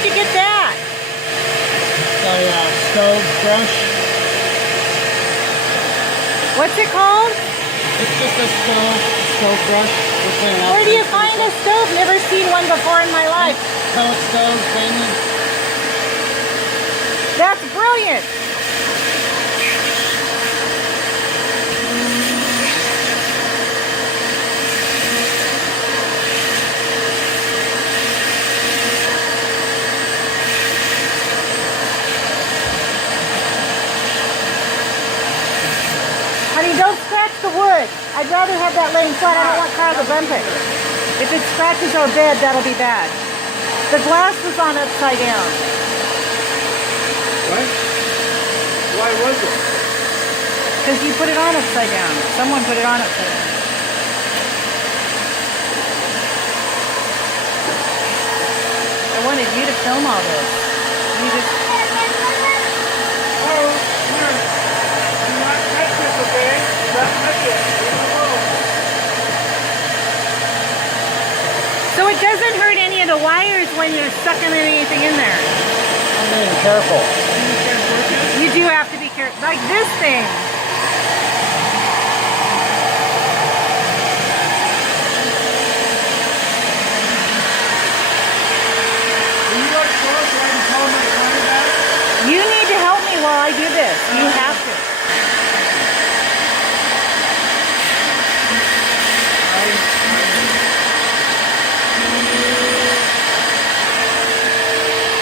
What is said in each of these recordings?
Where'd you get that? A stove brush. What's it called? It's just a stove brush. Where do you find a stove? Never seen one before in my life. Pellet stove, mainly. That's brilliant. Honey, don't scratch the wood. I'd rather have that laying flat. I don't want Carl to bump it. If it scratches our bed, that'll be bad. The glass was on upside down. What? Why was it? Because you put it on upside down. Someone put it on upside down. I wanted you to film all this. You just... Oh, here. Do not touch this, okay? Do not touch it. Leave it alone. So it doesn't hurt any of the wires when you're sucking anything in there. I'm being careful. You do have to be careful. Like this thing. Will you like close so I can call my client back? You need to help me while I do this. You have to.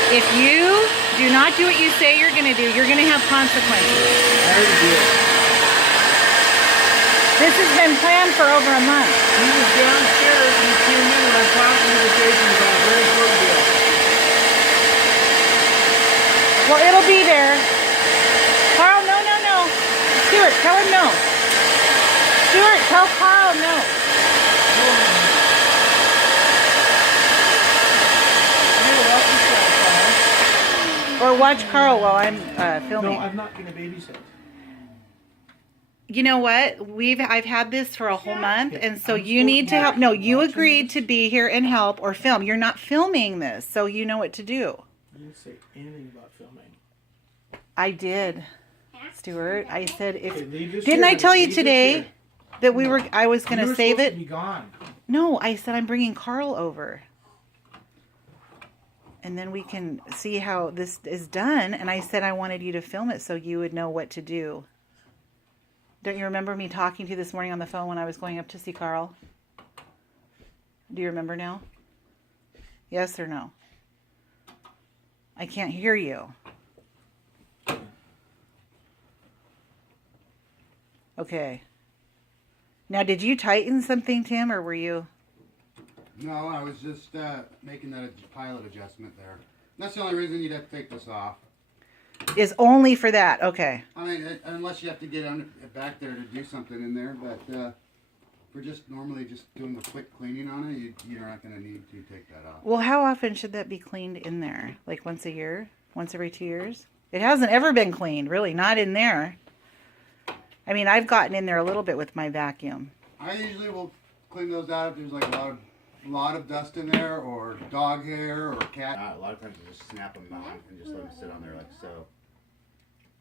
If you do not do what you say you're going to do, you're going to have consequences. This has been planned for over a month. He was downstairs and he came in and I talked to the Jason about a very important deal. Well, it'll be there. Carl, no, no, no. Stuart, tell him no. Stuart, tell Carl no. Or watch Carl while I'm filming. No, I'm not going to babysit. You know what? I've had this for a whole month, and so you need to help. No, you agreed to be here and help or film. You're not filming this, so you know what to do. I didn't say anything about filming. I did, Stuart. I said if Okay, didn't I tell you today that I was going to save it? To be gone. No, I said I'm bringing Carl over. And then we can see how this is done. And I said I wanted you to film it so you would know what to do. Don't you remember me talking to you this morning on the phone when I was going up to see Carl? Do you remember now? Yes or no? I can't hear you. Okay. Now, did you tighten something, Tim, or were you... No, I was just making that pilot adjustment there. That's the only reason you'd have to take this off. Is only for that, okay. I mean, unless you have to get back there to do something in there, but for just normally just doing a quick cleaning on it, you're not going to need to take that off. Well, how often should that be cleaned in there? Like once a year? Once every 2 years? It hasn't ever been cleaned, really, not in there. I mean, I've gotten in there a little bit with my vacuum. I usually will clean those out if there's like a lot of dust in there, or dog hair, or cat. A lot of times you just snap them on and just let them sit on there like so.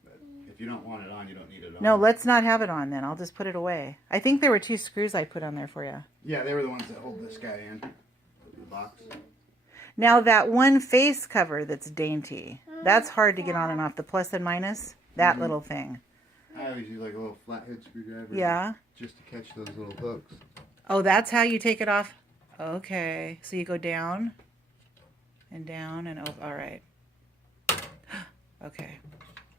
But if you don't want it on, you don't need it on. No, let's not have it on then. I'll just put it away. I think there were 2 screws I put on there for you. Yeah, they were the ones that hold this guy in the box. Now that one face cover that's dainty, that's hard to get on and off. The plus and minus, that little thing. I always use like a little flathead screwdriver. Yeah. Just to catch those little hooks. Oh, that's how you take it off? Okay. So you go down and over. All right. Okay.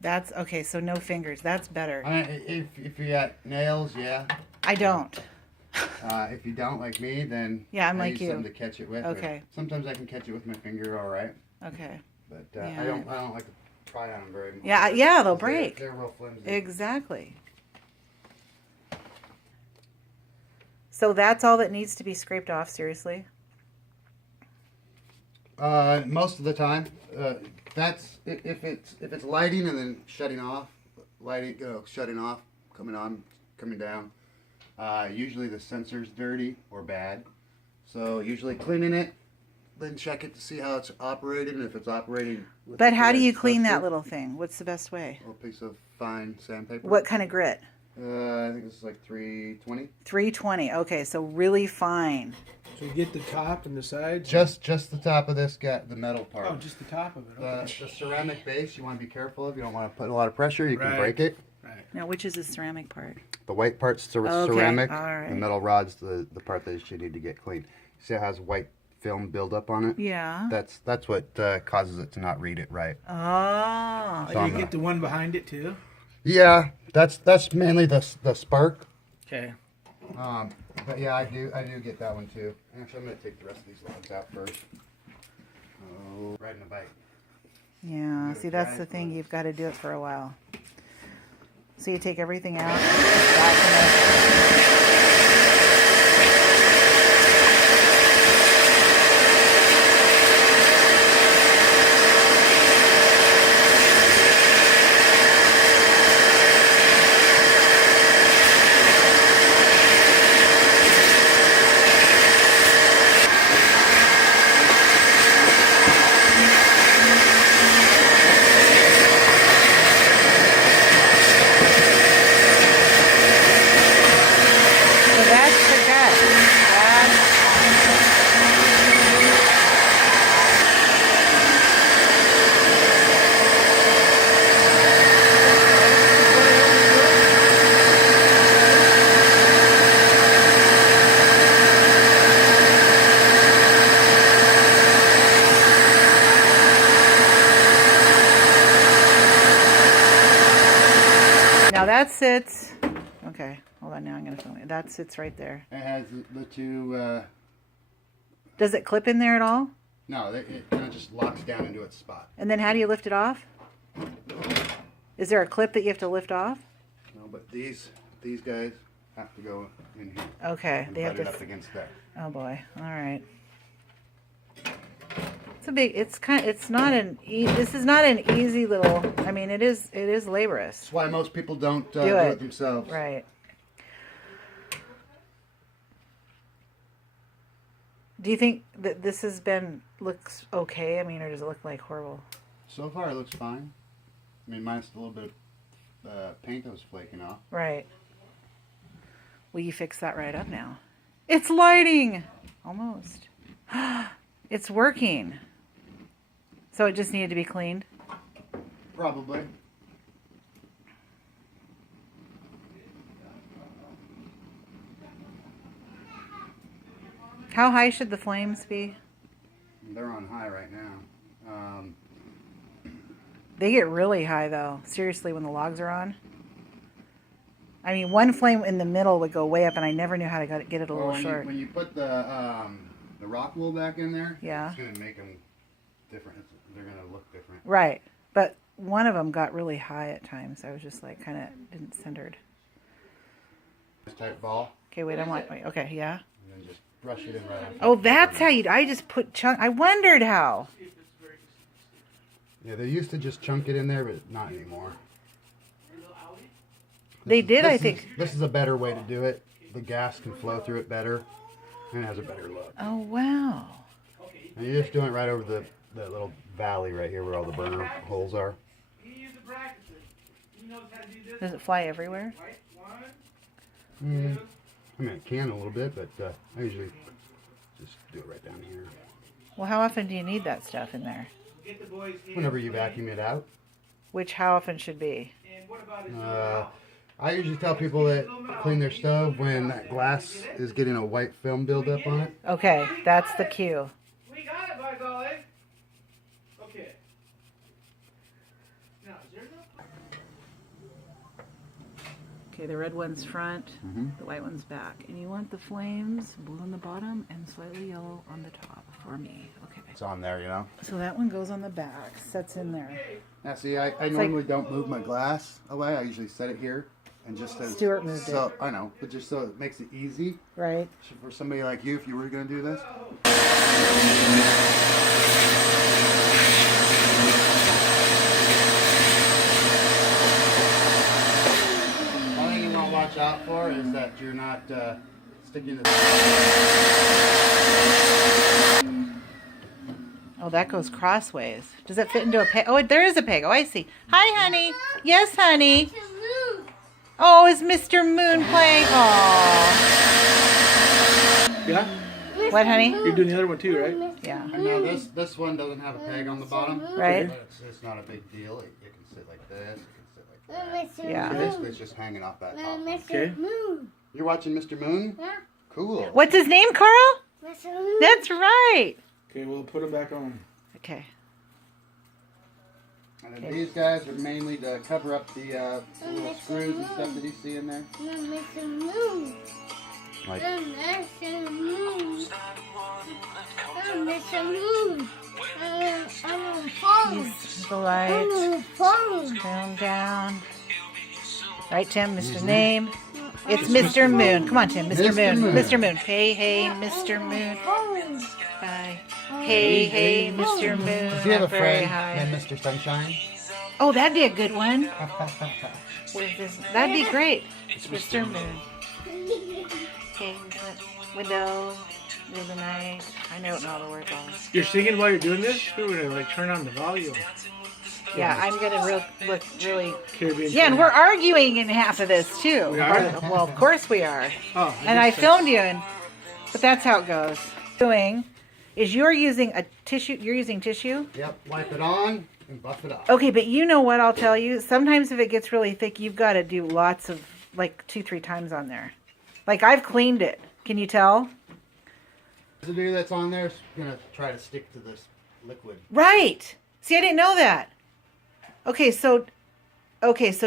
That's okay. So no fingers. That's better. If you got nails, yeah. I don't. If you don't, like me, then yeah, I'm I like use you. something to catch it with. Okay. Sometimes I can catch it with my finger, all right. Okay. But yeah. I don't like to pry on them very much. Yeah, they'll break. They're real flimsy. Exactly. So that's all that needs to be scraped off, seriously? Most of the time. That's if it's lighting and then shutting off, shutting off, coming on, coming down. Usually the sensor's dirty or bad. So usually cleaning it then check it to see how it's operating, and if it's operating. With But the how do way you it's clean supposed that to, little thing? What's the best way? A little piece of fine sandpaper. What kind of grit? I think this is like 320. 320. Okay, so really fine. So you get the top and the sides? Just the top of this the metal part. Oh, just the top of it. Okay. The ceramic base you want to be careful of. You don't want to put a lot of pressure. You can Right. break it. Right. Now, which is the ceramic part? The white part's Okay, ceramic. all right. The metal rod's the part that you need to get clean. See how it has white film buildup on it? Yeah. That's what causes it to not read it right. Oh. So Do I'm you get the one behind it too? Yeah, that's mainly the spark. Okay. But yeah, I do get that one too. Actually, I'm gonna take the rest of these logs out first. Oh, riding a bike. Yeah, see, that's the thing. You've got to do it for a while. So you take everything out. So that's the gut. Now that sits. Okay, hold on. Now I'm going to film it. That sits right there. It has the two. Does it clip in there at all? No, it kind of just locks down into its spot. And then how do you lift it off? Is there a clip that you have to lift off? No, but these guys have to go in here. Okay, And they have butt to. it up against there. Oh boy! All right. It's a big. It's kind. It's not an. This is not an easy little. I mean, it is. It is laborious. That's why most people don't do Do it it. themselves. Right. Do you think that this has been looks okay? I mean, or does it look like horrible? So far, it looks fine. I mean, minus a little bit of paint that was flaking off. Right. Will you fix that right up now? It's lighting! Almost. It's working. So it just needed to be cleaned? Probably. How high should the flames be? They're on high right now. They get really high though. Seriously, when the logs are on. I mean, one flame in the middle would go way up, and I never knew how to get it a little short. When you put the rock wool back in there, Yeah. it's going to make them different. They're going to look different. Right. But one of them got really high at times. I was just like, kind of didn't centered. This type ball, Okay, wait, wait. Okay, yeah. and then just brush it in right on top. Oh, that's how you. I just put chunk. I wondered how. Yeah, they used to just chunk it in there, but not anymore. They did, I This is- think. This is a better way to do it. The gas can flow through it better, and it has a better look. Oh wow. And you're just doing it right over the little valley right here where all the burner holes are. Does it fly everywhere? I mean, it can a little bit, but I usually just do it right down here. Well, how often do you need that stuff in there? Whenever you vacuum it out. Which how often should be? I usually tell people that clean their stove when that glass is getting a white film buildup on it. Okay, that's the cue. We got it, by golly. Okay. Now, is there no... Okay, the red one's front, Mhm. the white one's back. And you want the flames blue on the bottom and slightly yellow on the top for me. Okay. It's on there, you know. So that one goes on the back, sets in there. Now, see, I normally don't move my glass away. I usually set it here. And just as, Stuart moved so, I know, but just so it makes it easy Right? for somebody like you if you were going to do this. One thing you want to watch out for is that you're not sticking the... Oh, that goes crossways. Does it fit into a peg? Oh, there is a peg. Oh, I see. Hi, honey. Yes, honey. Oh, is Mr. Moon playing? Oh. Yeah? What, honey? You're doing the other one too, right? Yeah. And now this one doesn't have a peg on the bottom. Right. But it's not a big deal. It can sit like this. It can sit like that. Yeah. So basically, it's just hanging off that top. Okay. You're watching Mr. Moon? Yeah. Cool. What's his name, Carl? That's right. Okay, we'll put them back on. Okay. And then these guys are mainly to cover up the little screws and stuff that you see in there. Like, Use the light. Down. Right, Tim? Mr. Name. It's Mr. Moon. Come on, Tim. Mr. Moon. Mr. Moon. Hey, hey, Mr. Moon. Bye. Hey, hey, Mr. Moon. does he have a Up very friend high. named Mr. Sunshine? Oh, that'd be a good one. Where's this? That'd be great. It's Mr. Moon. Okay, window, middle of the night. I don't know all the words all. You're singing while you're doing this? We're gonna like turn on the volume. Yeah, I'm gonna look really. Caribbean. Yeah, and we're arguing in half of this too. We are? Well, of course we are. Oh, And I filmed you, but that's how it goes. Doing is you're using a tissue. You're using tissue. Yep, wipe it on and buff it off. Okay, but you know what I'll tell you? Sometimes if it gets really thick, you've got to do lots of, like 2-3 times on there. Like I've cleaned it. Can you tell? The residue that's on there is going to try to stick to this liquid. Right. See, I didn't know that. Okay, so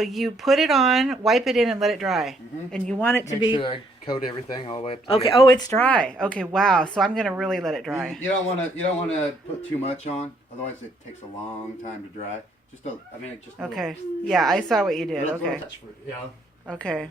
you put it on, wipe it in, and let it dry. And you want it to Make be... sure I coat everything all the way up to Okay. the end. Oh, it's dry. Okay. Wow. So I'm gonna really let it dry. You don't want to put too much on, otherwise it takes a long time to dry. Just a little. Okay. Yeah, I saw what you did. Little Okay. touch for, you know. Okay.